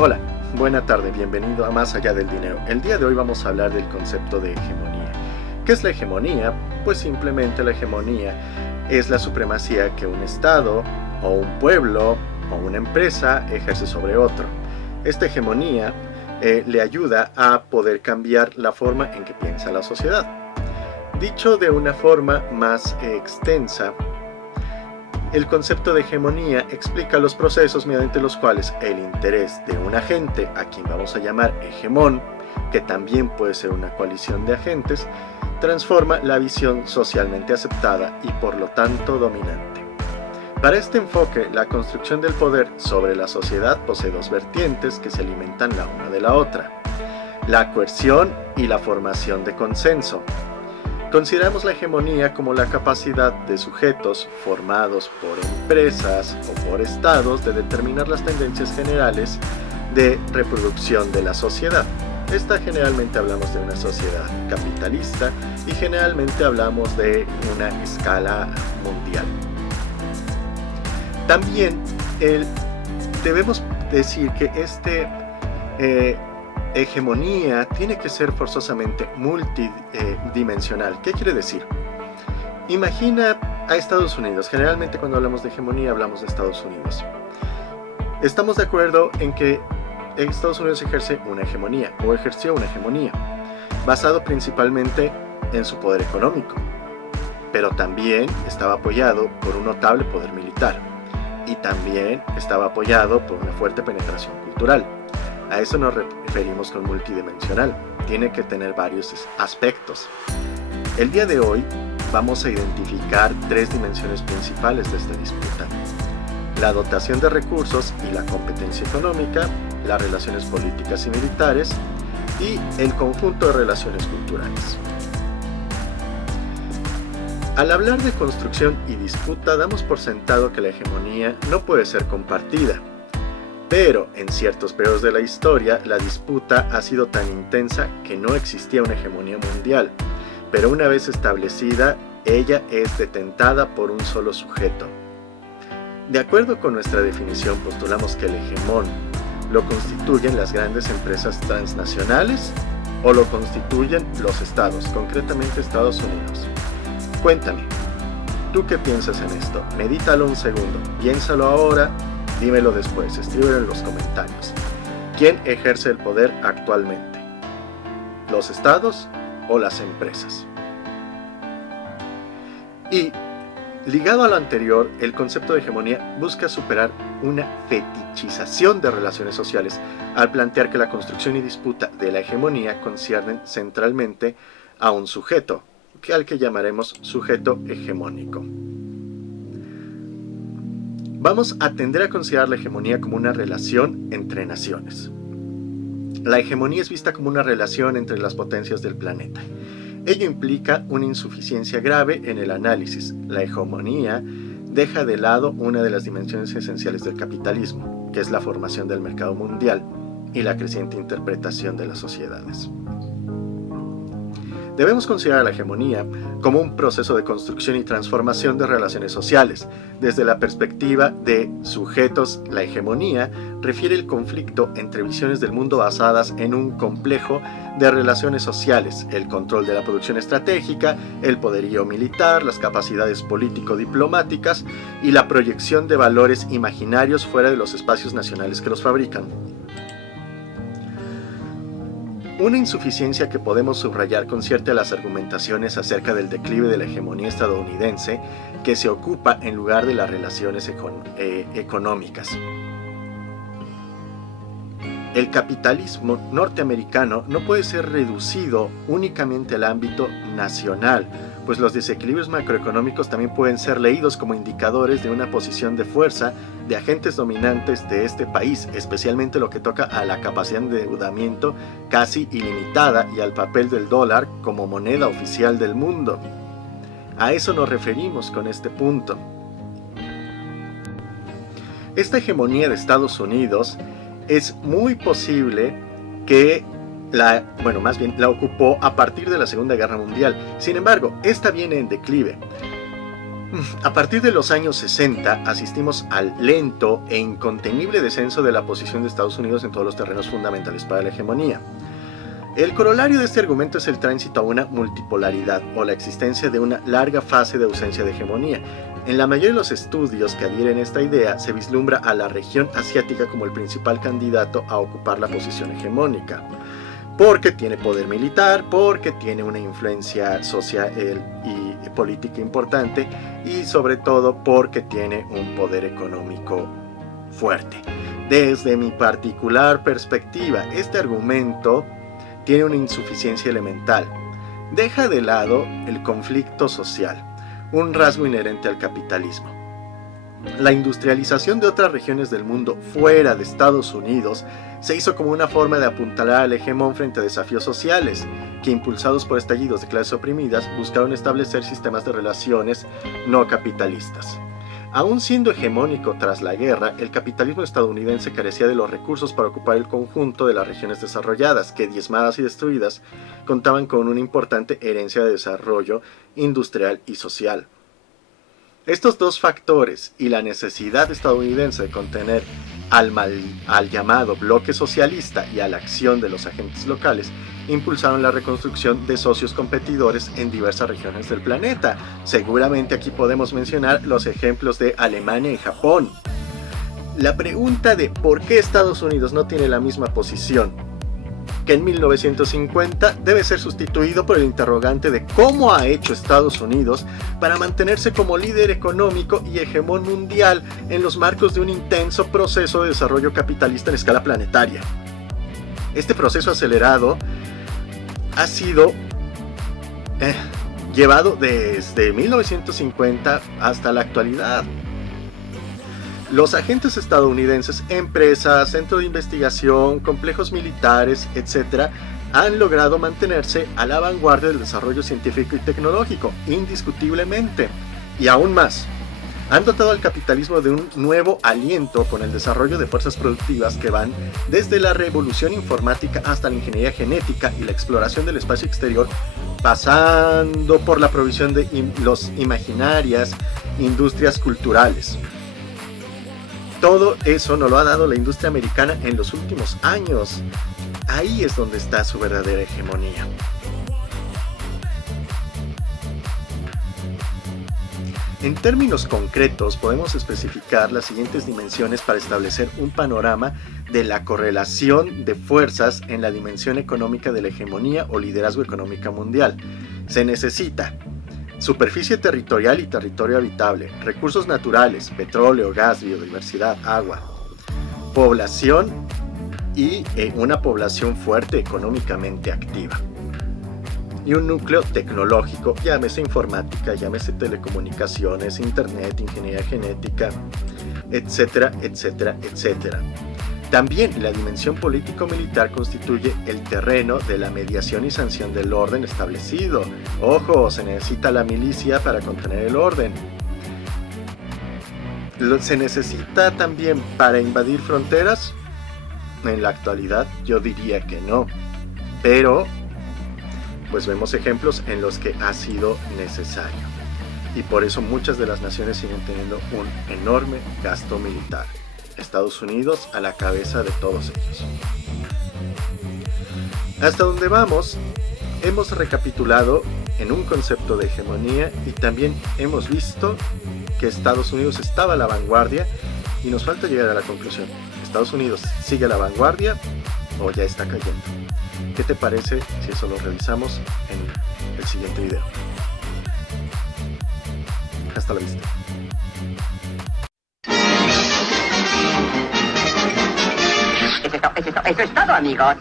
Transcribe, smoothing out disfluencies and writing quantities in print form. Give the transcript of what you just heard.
Hola, buena tarde, bienvenido a Más Allá del Dinero. El día de hoy vamos a hablar del concepto de hegemonía. ¿Qué es la hegemonía? Pues simplemente la hegemonía es la supremacía que un Estado, o un pueblo, o una empresa ejerce sobre otro. Esta hegemonía le ayuda a poder cambiar la forma en que piensa la sociedad. Dicho de una forma más extensa, el concepto de hegemonía explica los procesos mediante los cuales el interés de un agente, a quien vamos a llamar hegemón, que también puede ser una coalición de agentes, transforma la visión socialmente aceptada y por lo tanto dominante. Para este enfoque, la construcción del poder sobre la sociedad posee dos vertientes que se alimentan la una de la otra: la coerción y la formación de consenso. Consideramos la hegemonía como la capacidad de sujetos formados por empresas o por estados de determinar las tendencias generales de reproducción de la sociedad. Generalmente hablamos de una sociedad capitalista y generalmente hablamos de una escala mundial. También debemos decir que hegemonía tiene que ser forzosamente multidimensional. ¿Qué quiere decir? Imagina a Estados Unidos. Generalmente cuando hablamos de hegemonía hablamos de Estados Unidos. Estamos de acuerdo en que Estados Unidos ejerce una hegemonía, o ejerció una hegemonía, basado principalmente en su poder económico, pero también estaba apoyado por un notable poder militar, y también estaba apoyado por una fuerte penetración cultural. A eso nos referimos con multidimensional. Tiene que tener varios aspectos. El día de hoy vamos a identificar tres dimensiones principales de esta disputa: la dotación de recursos y la competencia económica, las relaciones políticas y militares y el conjunto de relaciones culturales. Al hablar de construcción y disputa, damos por sentado que la hegemonía no puede ser compartida. Pero en ciertos periodos de la historia, la disputa ha sido tan intensa que no existía una hegemonía mundial. Pero una vez establecida, ella es detentada por un solo sujeto. De acuerdo con nuestra definición, postulamos que el hegemón lo constituyen las grandes empresas transnacionales o lo constituyen los estados, concretamente Estados Unidos. Cuéntame, ¿tú qué piensas en esto? Medítalo un segundo, piénsalo ahora. Dímelo después, escríbelo en los comentarios. ¿Quién ejerce el poder actualmente? ¿Los estados o las empresas? Y, ligado a lo anterior, el concepto de hegemonía busca superar una fetichización de relaciones sociales al plantear que la construcción y disputa de la hegemonía conciernen centralmente a un sujeto, al que llamaremos sujeto hegemónico. Vamos a tender a considerar la hegemonía como una relación entre naciones. La hegemonía es vista como una relación entre las potencias del planeta. Ello implica una insuficiencia grave en el análisis. La hegemonía deja de lado una de las dimensiones esenciales del capitalismo, que es la formación del mercado mundial y la creciente interpretación de las sociedades. Debemos considerar la hegemonía como un proceso de construcción y transformación de relaciones sociales. Desde la perspectiva de sujetos, la hegemonía refiere el conflicto entre visiones del mundo basadas en un complejo de relaciones sociales: el control de la producción estratégica, el poderío militar, las capacidades político-diplomáticas y la proyección de valores imaginarios fuera de los espacios nacionales que los fabrican. Una insuficiencia que podemos subrayar concierne a las argumentaciones acerca del declive de la hegemonía estadounidense, que se ocupa en lugar de las relaciones económicas. El capitalismo norteamericano no puede ser reducido únicamente al ámbito nacional, pues los desequilibrios macroeconómicos también pueden ser leídos como indicadores de una posición de fuerza de agentes dominantes de este país, especialmente lo que toca a la capacidad de endeudamiento casi ilimitada y al papel del dólar como moneda oficial del mundo. A eso nos referimos con este punto. Esta hegemonía de Estados Unidos es muy posible que la ocupó a partir de la Segunda Guerra Mundial. Sin embargo, esta viene en declive. A partir de los años 60 asistimos al lento e incontenible descenso de la posición de Estados Unidos en todos los terrenos fundamentales para la hegemonía. El corolario de este argumento es el tránsito a una multipolaridad o la existencia de una larga fase de ausencia de hegemonía. En la mayoría de los estudios que adhieren a esta idea se vislumbra a la región asiática como el principal candidato a ocupar la posición hegemónica, porque tiene poder militar, porque tiene una influencia social y política importante y sobre todo porque tiene un poder económico fuerte. Desde mi particular perspectiva, este argumento tiene una insuficiencia elemental. Deja de lado el conflicto social, un rasgo inherente al capitalismo. La industrialización de otras regiones del mundo fuera de Estados Unidos se hizo como una forma de apuntalar al hegemón frente a desafíos sociales, que impulsados por estallidos de clases oprimidas buscaron establecer sistemas de relaciones no capitalistas. Aún siendo hegemónico tras la guerra, el capitalismo estadounidense carecía de los recursos para ocupar el conjunto de las regiones desarrolladas, que diezmadas y destruidas, contaban con una importante herencia de desarrollo industrial y social. Estos dos factores y la necesidad estadounidense de contener al llamado bloque socialista y a la acción de los agentes locales impulsaron la reconstrucción de socios competidores en diversas regiones del planeta. Seguramente aquí podemos mencionar los ejemplos de Alemania y Japón. La pregunta de por qué Estados Unidos no tiene la misma posición que en 1950 debe ser sustituido por el interrogante de cómo ha hecho Estados Unidos para mantenerse como líder económico y hegemón mundial en los marcos de un intenso proceso de desarrollo capitalista en escala planetaria. Este proceso acelerado ha sido llevado desde 1950 hasta la actualidad. Los agentes estadounidenses, empresas, centros de investigación, complejos militares, etc., han logrado mantenerse a la vanguardia del desarrollo científico y tecnológico, indiscutiblemente. Y aún más, han dotado al capitalismo de un nuevo aliento con el desarrollo de fuerzas productivas que van desde la revolución informática hasta la ingeniería genética y la exploración del espacio exterior, pasando por la provisión de los imaginarias industrias culturales. Todo eso nos lo ha dado la industria americana en los últimos años. Ahí es donde está su verdadera hegemonía. En términos concretos, podemos especificar las siguientes dimensiones para establecer un panorama de la correlación de fuerzas en la dimensión económica de la hegemonía o liderazgo económica mundial. Se necesita superficie territorial y territorio habitable, recursos naturales, petróleo, gas, biodiversidad, agua, población y una población fuerte económicamente activa. Y un núcleo tecnológico, llámese informática, llámese telecomunicaciones, internet, ingeniería genética, etcétera, etcétera, etcétera. También la dimensión político-militar constituye el terreno de la mediación y sanción del orden establecido. Ojo, se necesita la milicia para contener el orden. ¿Se necesita también para invadir fronteras? En la actualidad yo diría que no, pero pues vemos ejemplos en los que ha sido necesario. Y por eso muchas de las naciones siguen teniendo un enorme gasto militar. Estados Unidos a la cabeza de todos ellos. Hasta donde vamos, hemos recapitulado en un concepto de hegemonía y también hemos visto que Estados Unidos estaba a la vanguardia y nos falta llegar a la conclusión. ¿Estados Unidos sigue a la vanguardia o ya está cayendo? ¿Qué te parece si eso lo revisamos en el siguiente video? Hasta la vista. Eso es todo, amigos.